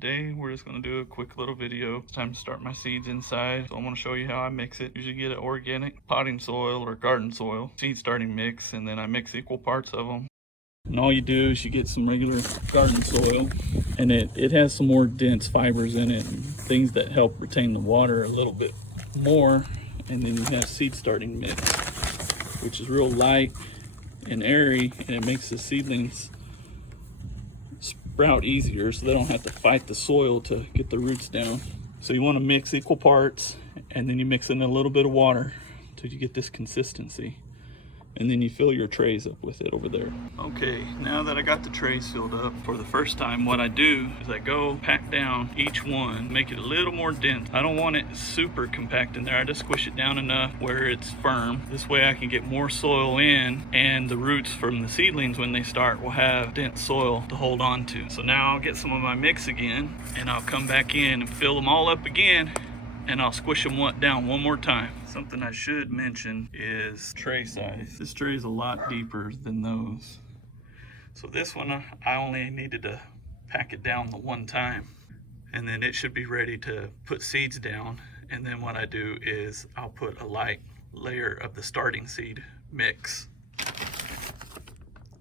today we're just going to do a quick little video. It's time to start my seeds inside. So I'm going to show you how I mix it. Usually get an organic potting soil or garden soil seed starting mix, and then I mix equal parts of them. And all you do is you get some regular garden soil, and it has some more dense fibers in it and things that help retain the water a little bit more. And then you have seed starting mix, which is real light and airy, and it makes the seedlings sprout easier so they don't have to fight the soil to get the roots down. So you want to mix equal parts, and then you mix in a little bit of water until you get this consistency, and then you fill your trays up with it over there. Okay, now that I got the trays filled up, for the first time what I do is I go pack down each one, make it a little more dense. I don't want it super compact in there. I just squish it down enough where it's firm. This way I can get more soil in, and the roots from the seedlings when they start will have dense soil to hold on to. So now I'll get some of my mix again, and I'll come back in and fill them all up again, and I'll squish them down one more time. Something I should mention is tray size. This tray is a lot deeper than those. So this one, I only needed to pack it down the one time, and then it should be ready to put seeds down. And then what I do is I'll put a light layer of the starting seed mix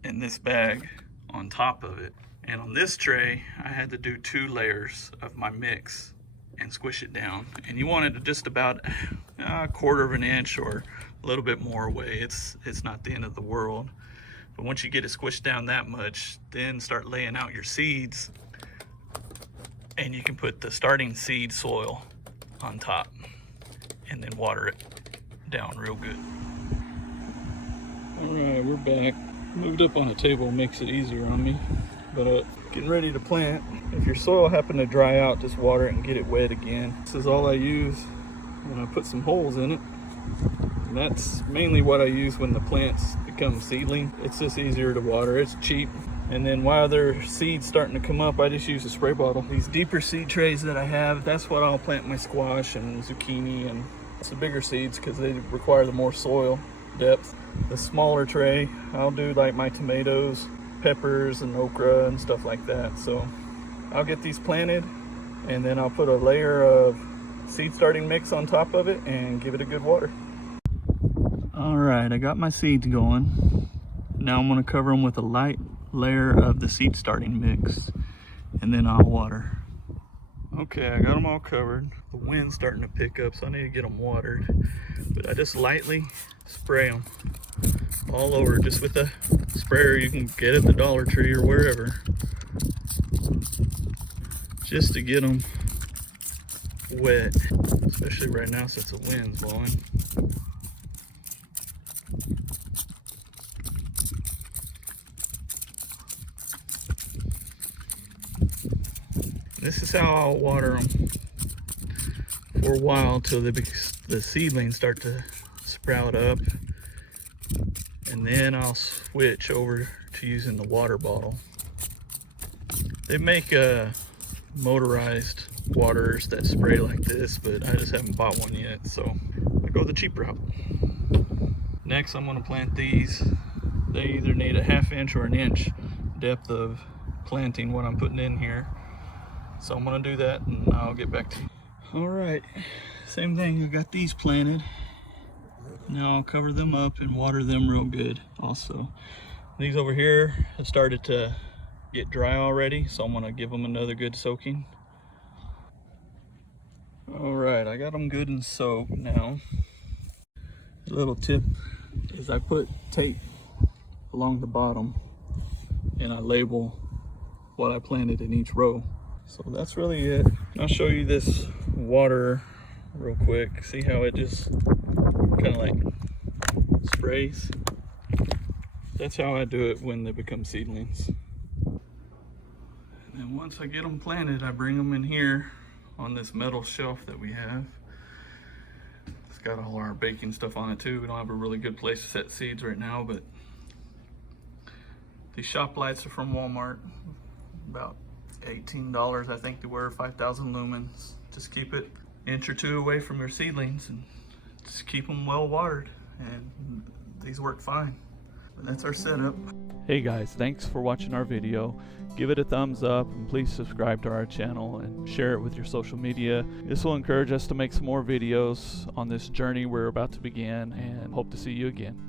in this bag on top of it. And on this tray, I had to do 2 layers of my mix and squish it down. And you want it to just about a 1/4 of an inch or a little bit more away. It's not the end of the world. But once you get it squished down that much, then start laying out your seeds, and you can put the starting seed soil on top and then water it down real good. All right, we're back. Moved up on the table makes it easier on me, but getting ready to plant. If your soil happen to dry out, just water it and get it wet again. This is all I use when I put some holes in it. And that's mainly what I use when the plants become seedling. It's just easier to water, it's cheap. And then while their seeds starting to come up, I just use a spray bottle. These deeper seed trays that I have, that's what I'll plant my squash and zucchini, and it's the bigger seeds because they require the more soil depth. The smaller tray, I'll do like my tomatoes, peppers and okra and stuff like that. So I'll get these planted, and then I'll put a layer of seed starting mix on top of it and give it a good water. All right, I got my seeds going. Now I'm going to cover them with a light layer of the seed starting mix, and then I'll water. Okay, I got them all covered. The wind's starting to pick up, so I need to get them watered. But I just lightly spray them all over, just with a sprayer you can get at the Dollar Tree or wherever, just to get them wet, especially right now since the wind's blowing. This is how I'll water them for a while till the seedlings start to sprout up, and then I'll switch over to using the water bottle. They make motorized waterers that spray like this, but I just haven't bought one yet, so I go the cheap route. Next, I'm going to plant these. They either need a 1/2 inch or an inch depth of planting what I'm putting in here. So I'm going to do that, and I'll get back to you. All right, same thing. I got these planted. Now I'll cover them up and water them real good also. These over here have started to get dry already, so I'm going to give them another good soaking. All right, I got them good and soaked now. A little tip is I put tape along the bottom, and I label what I planted in each row. So that's really it. I'll show you this water real quick. See how it just kind of like sprays? That's how I do it when they become seedlings. And then once I get them planted, I bring them in here on this metal shelf that we have. It's got all our baking stuff on it too. We don't have a really good place to set seeds right now, but these shop lights are from Walmart. About $18 I think they were, 5,000 lumens. Just keep it an inch or 2 away from your seedlings and just keep them well watered, and these work fine. But that's our setup. Hey guys, thanks for watching our video. Give it a thumbs up and please subscribe to our channel and share it with your social media. This will encourage us to make some more videos on this journey we're about to begin, and hope to see you again.